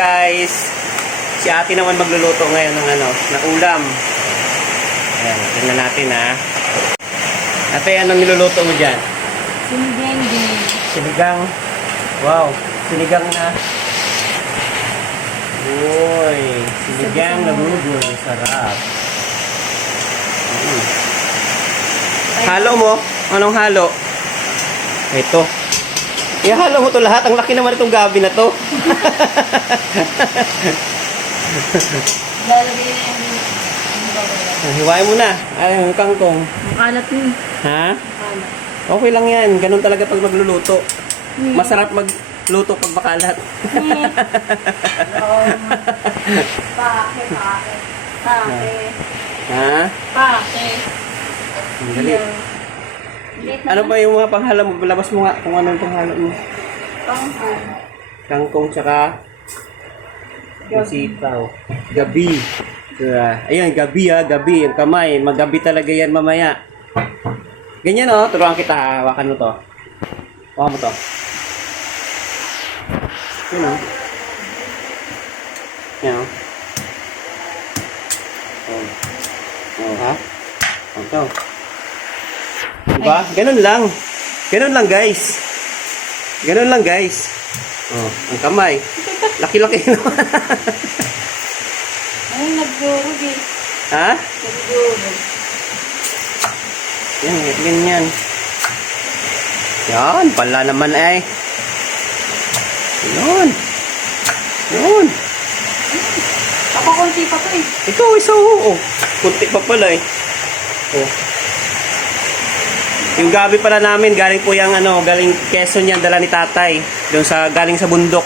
guys. Si ate naman magluluto ngayon ng ng ulam. Ayan, tingnan natin ha. Ate, anong niluluto mo dyan? Sinigang din. Sinigang. Wow, sinigang na. Uy, sinigang na bubur. Sarap. Halo mo? Anong halo? Ito. Ihalo mo to lahat. Ang laki naman itong gabi na to. Lalagay na yung Hiwain mo na. Ay, yung kangkong. makalat yun. Ha? Makalat. Okay lang yan. Ganun talaga pag magluluto. Masarap magluto pag makalat. Pake. Ha? Pake. Ang dali. Ano ba yung mga panghalo mo? Labas mo nga kung ano yung panghalo mo. Kangkong. Kangkong tsaka sitaw. Gabi. Ayun, gabi ha. Gabi. Yung kamay. Maggabi talaga yan mamaya. Ganyan o. Turuan kita ha. Hawakan mo to. Hawakan mo to. Yun o. Yan o. Oh, ha? Ito. Diba? Ganun lang. Ganun lang, guys. Ganun lang, guys. Oh, ang kamay. Laki-laki naman. Ay, nagdurog eh. Ha? Nagdurog. Yan, ganyan. Yan, pala naman ay. Yun. Yun. Ako konti pa to eh. Ikaw, isa oo. Kunti pa pala eh. Oh. Yung gabi pala namin, galing po yung galing Quezon yan, dala ni tatay. Doon galing sa bundok.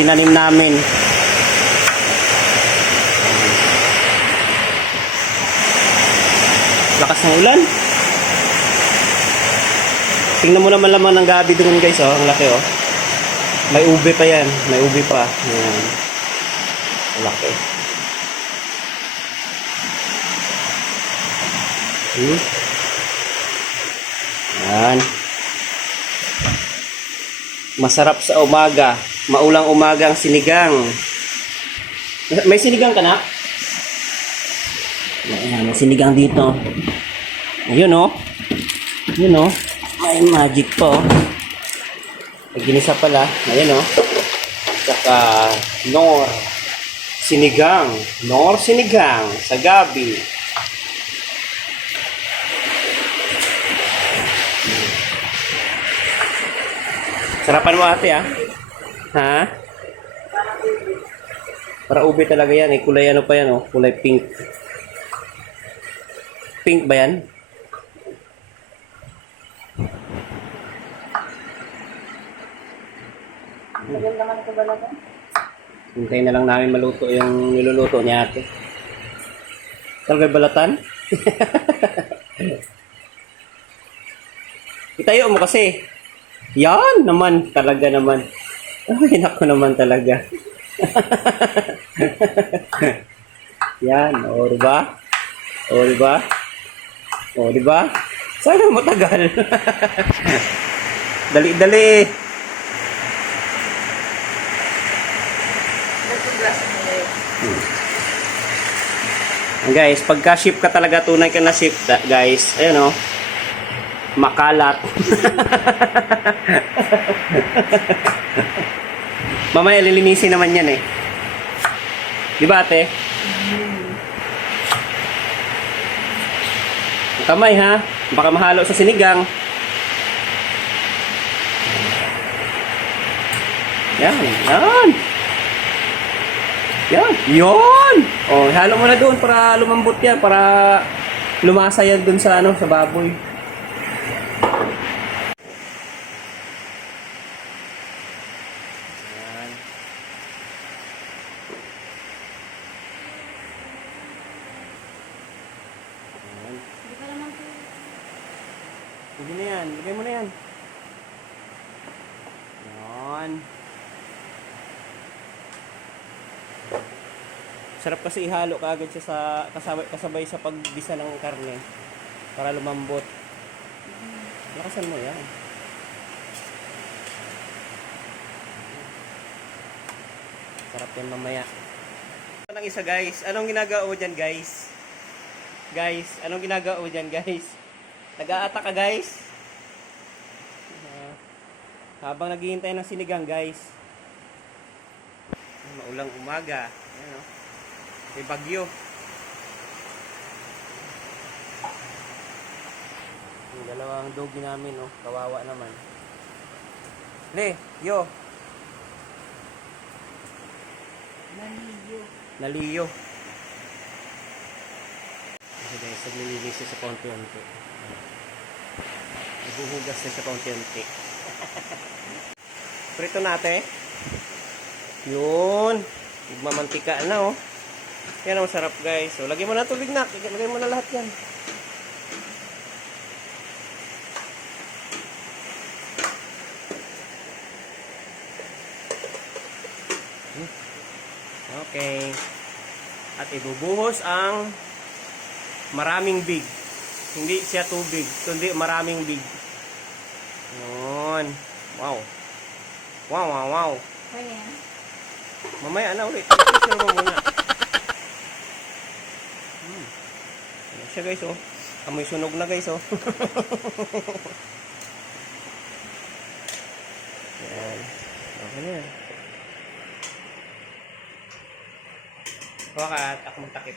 Tinanim namin. Lakas ng ulan. Tingnan mo naman laman ng gabi doon guys, oh. Ang laki, oh. May ube pa yan. May ube pa. Yan. Ang laki. Yan. Masarap sa umaga. Maulang umagang sinigang. May sinigang ka na? Ayan, may sinigang dito. Ayun o. Ayun o. May magic po. May ginisa pala. Ayun o. Saka nor. Sinigang. Nor sinigang. Sa gabi. Sarapan mo ate ha? Para ube talaga yan eh. Kulay ano pa yan oh. Kulay pink. Pink ba yan? Maganda naman ito balaga. Hintayin na lang namin maluto yung niluluto niya ate. Talaga balatan? Itayo mo kasi. Yan naman, talaga naman. Ay, nako naman talaga. Yan, o diba? O diba? O diba? Sana matagal. Dali-dali. Guys, pagka ship ka talaga, tunay ka na ship, guys. Ayun o. Makalat. Mamaya lilinisin naman yan eh. Di ba ate? Kamay ha. Baka mahalo sa sinigang. Yan. Yan. Yan. Yon. Oh, halo mo na doon para lumambot yan. Para lumasa yan doon sa sa baboy. Sige na yan. Lagay mo na yan. Yan. Sarap kasi ihalo ka agad siya sa kasabay sa paggisa ng karne para lumambot. Lakasan mo yan. Sarap yan mamaya. Ito lang isa guys. Anong ginagawa mo dyan guys? Guys, anong ginagawa mo dyan guys? Nag-aatak ka guys? Habang naghihintay ng sinigang guys. Maulang umaga. Ayan, oh. May bagyo. Yung dalawang doggy namin, oh. Kawawa naman. Le, yo. Naliyo. Naliyo. Kasi guys, naglilinis siya sa konti-unti. Nabuhugas na siya konti-unti. Prito natin. Yun. Magmamantika na, oh. Yan ang masarap, guys. So, lagyan mo na tubig na. Lagyan mo na lahat yan. Okay. At ibubuhos ang maraming big. Hindi siya tubig, kundi maraming big. Yun. Wow. Wow, wow, wow. Ayan. Mamaya na ulit. Picture mo muna. Ayan siya guys, oh. Amoy sunog na guys, oh. Yan. Okay na yan. Huwag ka at ako magtakip.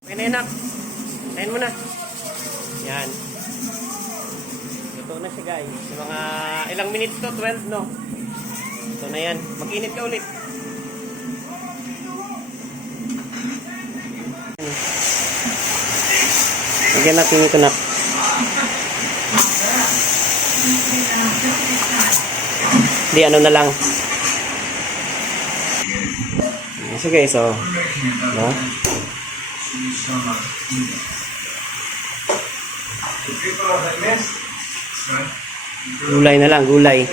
Okay na yan, nak. Tayin mo na. Yan. Luto na siya guys. Yung mga ilang minutes to? 12, no? Ito na yan. Mag-init ka ulit. Lagyan natin ito, nak. Di, ano na lang. So guys, so, no? Gulay na lang, gulay.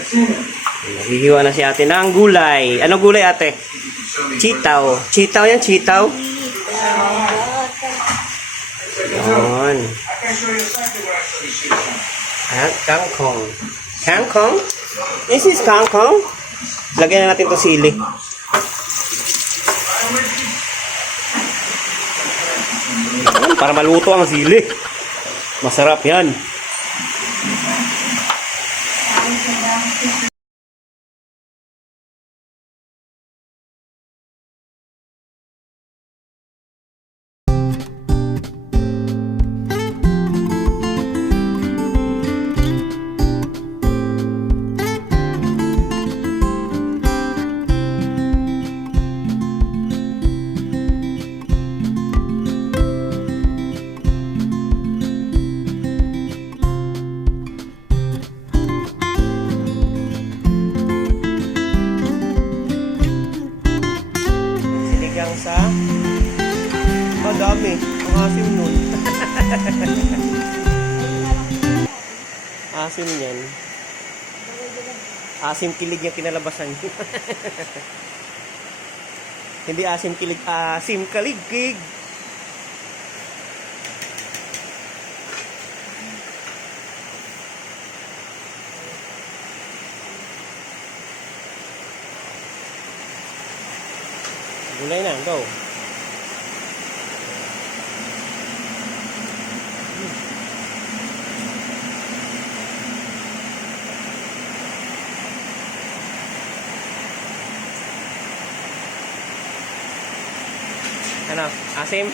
Hihiwa na si ate ng gulay. Ano gulay ate? Chitaw. Chitaw yan, chitaw. Yun. Kangkong. Kangkong? This is kangkong. Lagyan na natin to sili. Para maluto ang sili. Masarap yan. Sa madami ang asim nun. Asim yan. Asim kilig yung kinalabasan niya. Hindi asim kilig, asim kaligkig. Gulay na, go. Ano? Asim?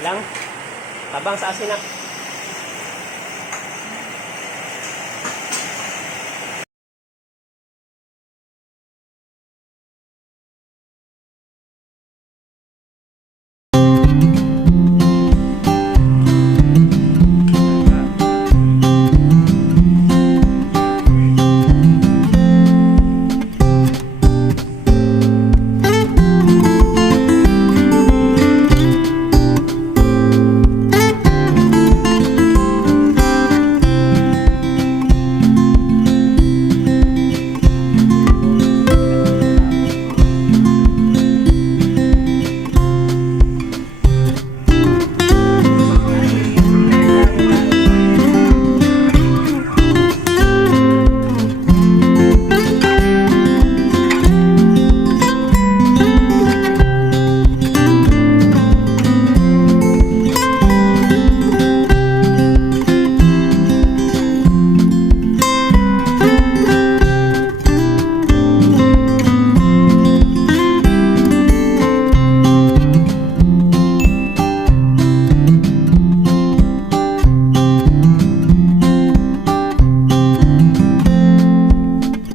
Lang? Tabang sa asin na.